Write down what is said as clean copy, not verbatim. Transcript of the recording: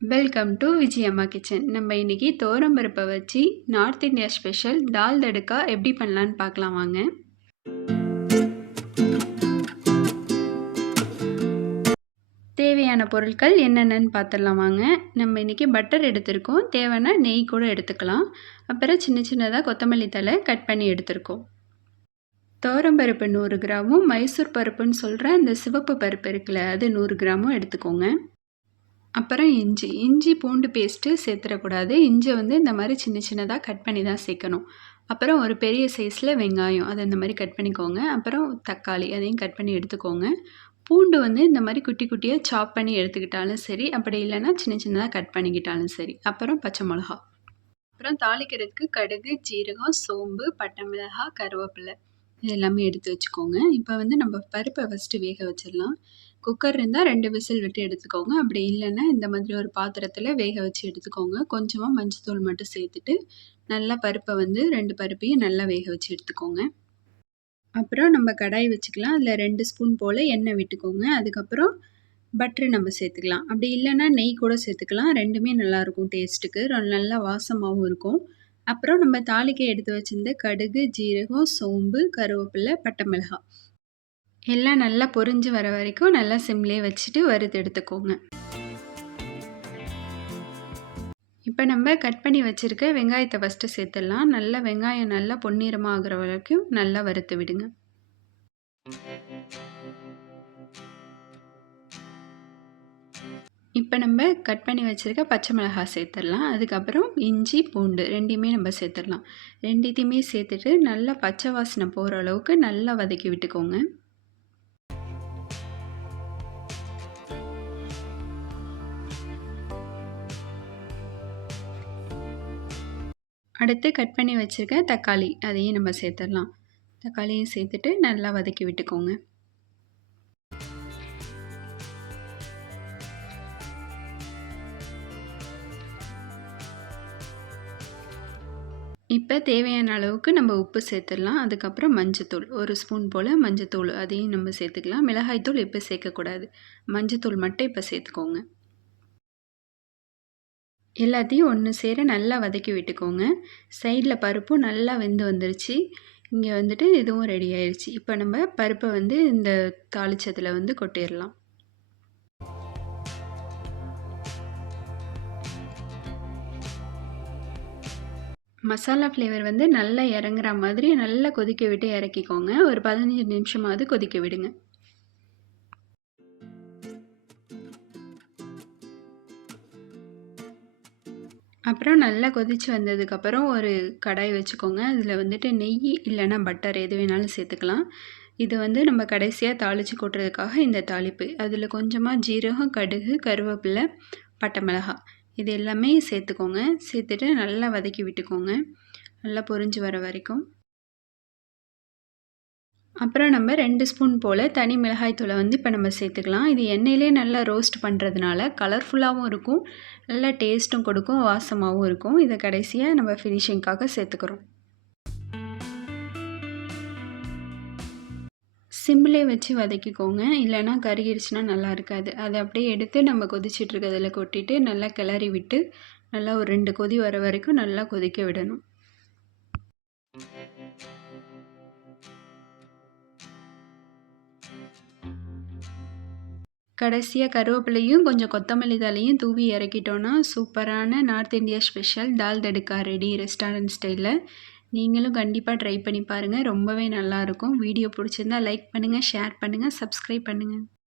Welcome to Vijayamma kitchen. நம்ம இன்னைக்கு துவரம் பருப்பை வச்சு நார்த் இந்தியா ஸ்பெஷல் தால் தடுக்கா எப்படி பண்ணலான்னு பார்க்கலாம் வாங்க. தேவையான பொருட்கள் என்னென்னு பார்த்துடலாம் வாங்க. நம்ம இன்னைக்கு பட்டர் எடுத்திருக்கோம், தேவைன்னா நெய் கூட எடுத்துக்கலாம். அப்புறம் சின்ன சின்னதாக கொத்தமல்லி தழை கட் பண்ணி எடுத்திருக்கோம். துவரம் பருப்பு 100 கிராமும், மைசூர் பருப்புன்னு சொல்கிற அந்த சிவப்பு பருப்பு இருக்குல்ல, அது 100 கிராமும் எடுத்துக்கோங்க. அப்புறம் இஞ்சி பூண்டு பேஸ்ட்டு சேர்த்துடக்கூடாது. இஞ்சி இந்த மாதிரி சின்ன சின்னதாக கட் பண்ணி தான் சேர்க்கணும். அப்புறம் ஒரு பெரிய சைஸில் வெங்காயம், அதை இந்த மாதிரி கட் பண்ணிக்கோங்க. அப்புறம் தக்காளி, அதையும் கட் பண்ணி எடுத்துக்கோங்க. பூண்டு இந்த மாதிரி குட்டி குட்டியாக சாப் பண்ணி எடுத்துக்கிட்டாலும் சரி, அப்படி இல்லைன்னா சின்ன சின்னதாக கட் பண்ணிக்கிட்டாலும் சரி. அப்புறம் பச்சை மிளகா, அப்புறம் தாளிக்கிறதுக்கு கடுகு, ஜீரகம், சோம்பு, பட்டை மிளகாய், கருவேப்பிலை இது எல்லாமே எடுத்து வச்சுக்கோங்க. இப்போ நம்ம பருப்பை ஃபஸ்ட்டு வேக வச்சிடலாம். குக்கர் இருந்தால் 2 விசில் விட்டு எடுத்துக்கோங்க. அப்படி இல்லைன்னா இந்த மாதிரி ஒரு பாத்திரத்தில் வேக வச்சு எடுத்துக்கோங்க. கொஞ்சமாக மஞ்சத்தூள் மட்டும் சேர்த்துட்டு நல்லா பருப்பை 2 பருப்பையும் நல்லா வேக வச்சு எடுத்துக்கோங்க. அப்புறம் நம்ம கடாய் வச்சுக்கலாம். அதில் 2 ஸ்பூன் போல் எண்ணெய் விட்டுக்கோங்க. அதுக்கப்புறம் பட்டரு நம்ம சேர்த்துக்கலாம். அப்படி இல்லைன்னா நெய் கூட சேர்த்துக்கலாம். ரெண்டுமே நல்லாயிருக்கும் டேஸ்ட்டுக்கு, நல்லா வாசமாகவும் இருக்கும். அப்புறம் நம்ம தாளிக்க எடுத்து வச்சிருந்த கடுகு, ஜீரகம், சோம்பு, கருவேப்பிலை, பட்டை மிளகாய் எல்லாம் நல்லா பொரிஞ்சு வர வரைக்கும் நல்லா சிம்லேயே வச்சுட்டு வறுத்து எடுத்துக்கோங்க. இப்போ நம்ம கட் பண்ணி வச்சுருக்க வெங்காயத்தை ஃபஸ்ட்டு சேர்த்துடலாம். நல்லா வெங்காயம் நல்லா பொன்னிறமாக ஆகிற வரைக்கும் நல்லா வறுத்து விடுங்க. இப்போ நம்ம கட் பண்ணி வச்சுருக்க பச்சை மிளகாய் சேர்த்துடலாம். அதுக்கப்புறம் இஞ்சி பூண்டு ரெண்டையுமே நம்ம சேர்த்துடலாம். ரெண்டுத்தையுமே சேர்த்துட்டு நல்லா பச்சை வாசனை போகிற அளவுக்கு நல்லா வதக்கி விட்டுக்கோங்க. அடுத்து கட் பண்ணி வச்சுருக்க தக்காளி, அதையும் நம்ம சேர்த்துடலாம். தக்காளியும் சேர்த்துட்டு நல்லா வதக்கி விட்டுக்கோங்க. இப்போ தேவையான அளவுக்கு நம்ம உப்பு சேர்த்துடலாம். அதுக்கப்புறம் மஞ்சத்தூள், 1 ஸ்பூன் போல் மஞ்சத்தூள் அதையும் நம்ம சேர்த்துக்கலாம். மிளகாய்த்தூள் இப்போ சேர்க்கக்கூடாது, மஞ்சத்தூள் மட்டும் இப்போ சேர்த்துக்கோங்க. எல்லாத்தையும் ஒன்று சேர நல்லா வதக்கி விட்டுக்கோங்க. சைடில் பருப்பும் நல்லா வெந்து வந்துருச்சு. இங்கே இதுவும் ரெடி ஆயிடுச்சு. இப்போ நம்ம பருப்பை இந்த தாளிச்சத்தில் கொட்டிடலாம். மசாலா ஃப்ளேவர் நல்லா இறங்குற மாதிரி நல்லா கொதிக்க விட்டு இறக்கிக்கோங்க. ஒரு 15 நிமிஷமாவது கொதிக்க விடுங்க. அப்புறம் நல்லா கொதித்து வந்ததுக்கப்புறம் ஒரு கடாய் வச்சுக்கோங்க. அதில் நெய் இல்லைன்னா பட்டர் எது வேணாலும் சேர்த்துக்கலாம். இது நம்ம கடைசியாக தாளித்து கொட்டுறதுக்காக இந்த தாளிப்பு. அதில் கொஞ்சமாக ஜீரகம், கடுகு, கருவேப்பிலை, பட்டை மிளகாய் இது எல்லாமே சேர்த்துக்கோங்க. சேர்த்துட்டு நல்லா வதக்கி விட்டுக்கோங்க, நல்லா பொரிஞ்சு வர வரைக்கும். அப்புறம் நம்ம 2 ஸ்பூன் போல் தனி மிளகாய் தூளை இப்போ நம்ம சேர்த்துக்கலாம். இது எண்ணெயிலே நல்லா ரோஸ்ட் பண்ணுறதுனால கலர்ஃபுல்லாகவும் இருக்கும், நல்லா டேஸ்ட்டும் கொடுக்கும், வாசமாகவும் இருக்கும். இதை கடைசியாக நம்ம ஃபினிஷிங்காக சேர்த்துக்கிறோம். சிம்மிலே வச்சு வதக்கிக்கோங்க, இல்லைன்னா கருகிடுச்சுன்னா நல்லா இருக்காது. அதை அப்படியே எடுத்து நம்ம கொதிச்சிட்ருக்கிறதுல கொட்டிட்டு நல்லா கிளறி விட்டு நல்லா ஒரு 2 கொதி வர வரைக்கும் நல்லா கொதிக்க விடணும். கடைசியாக கருவேப்பிலையும் கொஞ்சம் கொத்தமல்லி தழையும் தூவி இறக்கிட்டோன்னா சூப்பரான நார்த் இந்தியா ஸ்பெஷல் தால் தடுக்கா ரெடி ரெஸ்டாரண்ட் ஸ்டைலில். நீங்களும் கண்டிப்பாக ட்ரை பண்ணி பாருங்கள், ரொம்பவே நல்லாயிருக்கும். வீடியோ பிடிச்சிருந்தா லைக் பண்ணுங்கள், ஷேர் பண்ணுங்கள், சப்ஸ்கிரைப் பண்ணுங்கள்.